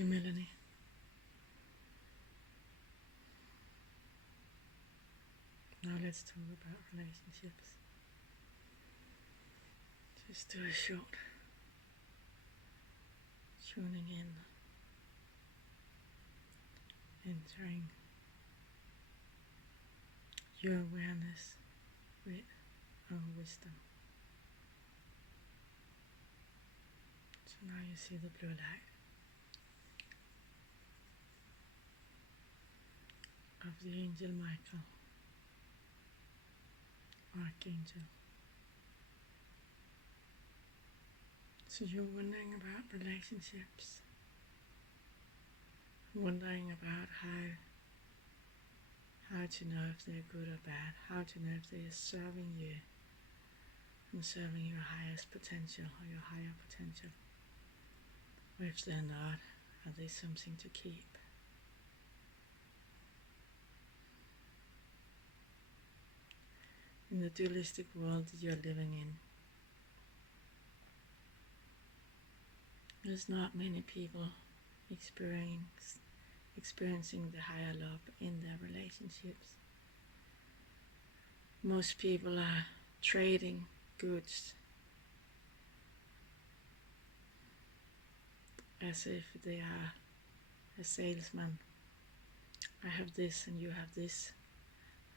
you, Melanie. Now let's talk about relationships. Just do a short tuning in, entering your awareness with our wisdom. So now you see the blue light of the angel Michael, Archangel. So you're wondering about relationships, wondering about how to know if they're good or bad, how to know if they're serving you and serving your highest potential or your higher potential. Or if they're not, are they something to keep? In the dualistic world that you're living in, there's not many people experiencing the higher love in their relationships. Most people are trading goods as if they are a salesman. I have this and you have this,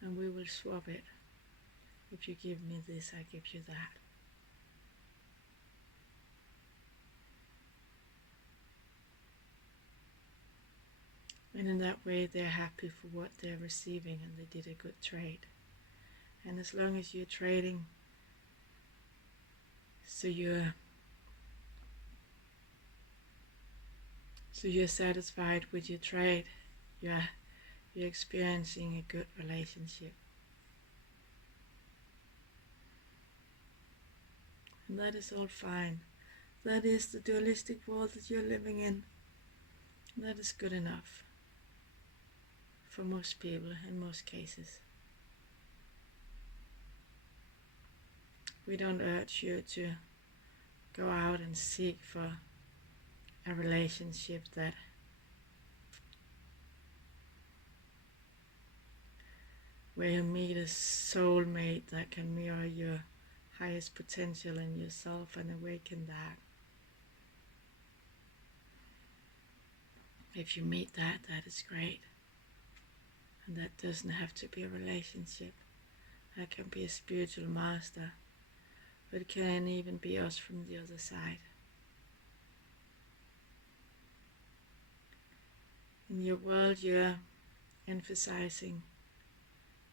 and we will swap it. If you give me this, I give you that. And in that way they're happy for what they're receiving and they did a good trade. And as long as you're trading, so you're satisfied with your trade, you're experiencing a good relationship. And that is all fine. That is the dualistic world that you're living in. That is good enough for most people in most cases. We don't urge you to go out and seek for a relationship where you meet a soulmate that can mirror your highest potential in yourself and awaken that. If you meet that, that is great. And that doesn't have to be a relationship. That can be a spiritual master. But it can even be us from the other side. In your world, you're emphasizing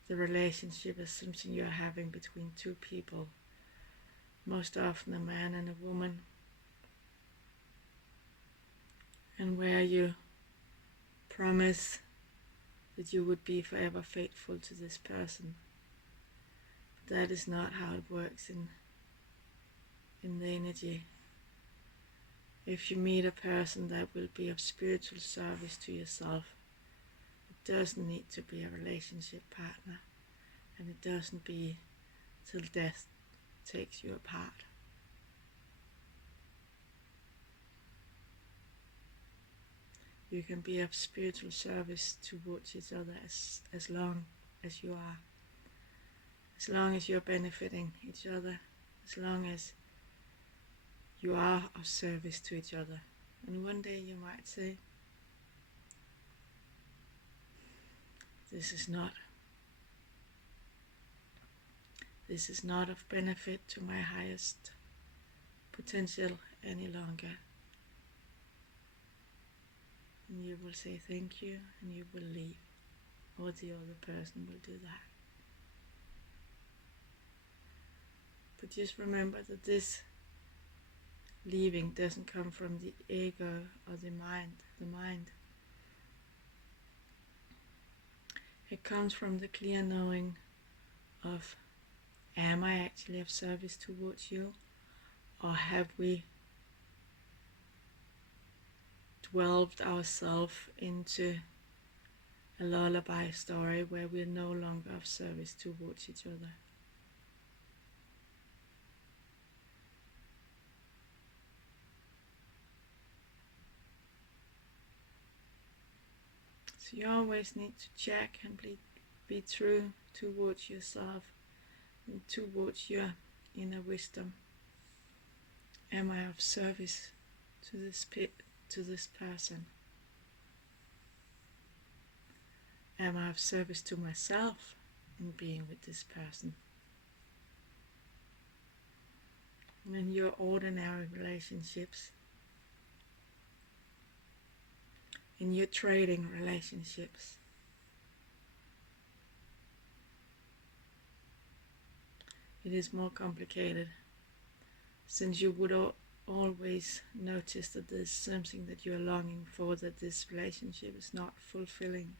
the relationship as something you're having between two people. Most often a man and a woman. And where you promise that you would be forever faithful to this person. But that is not how it works in the energy. If you meet a person that will be of spiritual service to yourself, it doesn't need to be a relationship partner, and it doesn't be till death takes you apart. You can be of spiritual service towards each other as long as you are. As long as you're benefiting each other. As long as you are of service to each other. And one day you might say, this is not of benefit to my highest potential any longer. And you will say thank you and you will leave, or the other person will do that. But just remember that this leaving doesn't come from the ego or the mind. It comes from the clear knowing of, am I actually of service towards you, or have we delved ourselves into a lullaby story where we're no longer of service towards each other? So you always need to check and be true towards yourself and towards your inner wisdom. Am I of service to this person? Am I of service to myself in being with this person? And in your ordinary relationships, in your trading relationships, it is more complicated, since you would always notice that there's something that you're longing for, that this relationship is not fulfilling.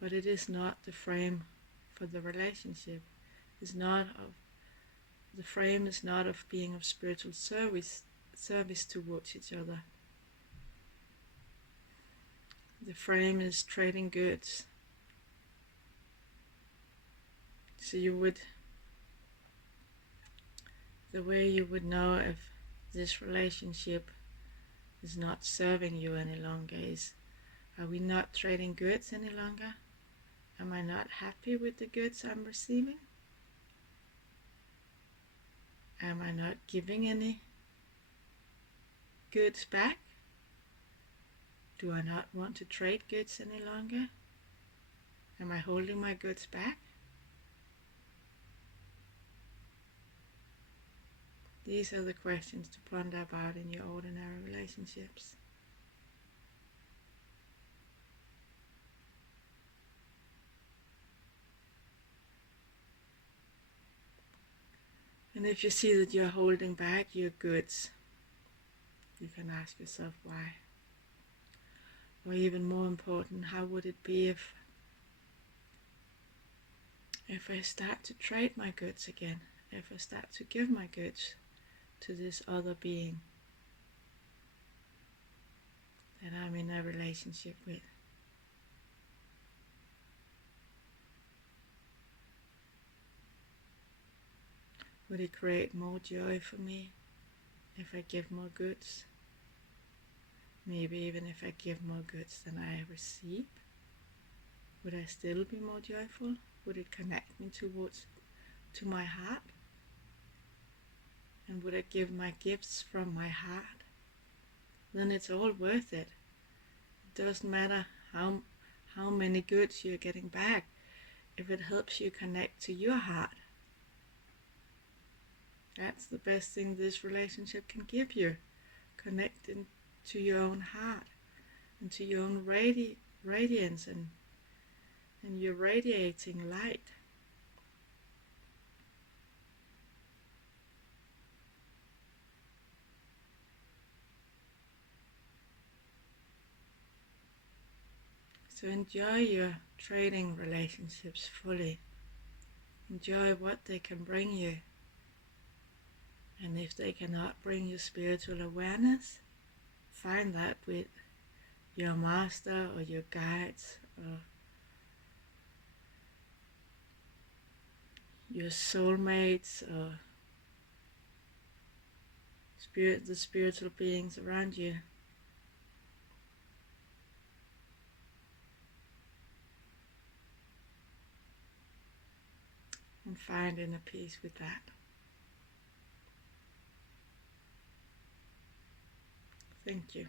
But it is not the frame for the relationship. The frame is not of being of spiritual service towards each other. The frame is trading goods. So the way you would know if this relationship is not serving you any longer is, are we not trading goods any longer? Am I not happy with the goods I'm receiving? Am I not giving any goods back? Do I not want to trade goods any longer? Am I holding my goods back? These are the questions to ponder about in your ordinary relationships. And if you see that you're holding back your goods, you can ask yourself why. Or even more important, how would it be if I start to trade my goods again? If I start to give my goods to this other being that I'm in a relationship with? Would it create more joy for me if I give more goods? Maybe even if I give more goods than I receive? Would I still be more joyful? Would it connect me to my heart? And would I give my gifts from my heart? Then it's all worth it. It doesn't matter how many goods you're getting back, if it helps you connect to your heart. That's the best thing this relationship can give you. Connecting to your own heart and to your own radiance and your radiating light. So enjoy your trading relationships fully. Enjoy what they can bring you. And if they cannot bring you spiritual awareness, find that with your master or your guides or your soulmates or the spiritual beings around you. And find inner peace with that. Thank you.